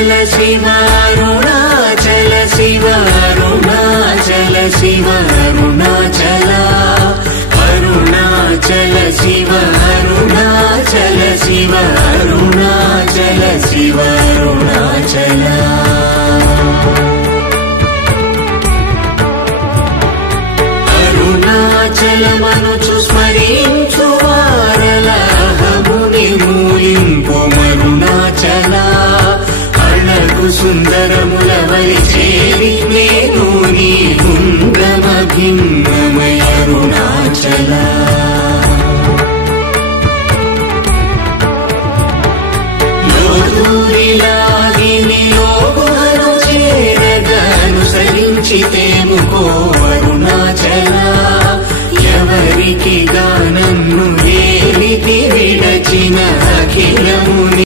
Shiv Arunachal Shiv Arunachal Shiv Arunachal Arunachal Shiv Arunachal Shiv Arunachal Shiv Arunachal Arunachal मनुचु स्मरिंचु वारलहमु निर्मूलिंपु Arunachal अळगु सुंदरमुलवलि cherry नेनु नी गुंडमभिन्नमय Arunachal लोदूरिलागिनि लोगुहनु चेरगनुसरिंचितेमुको Arunachal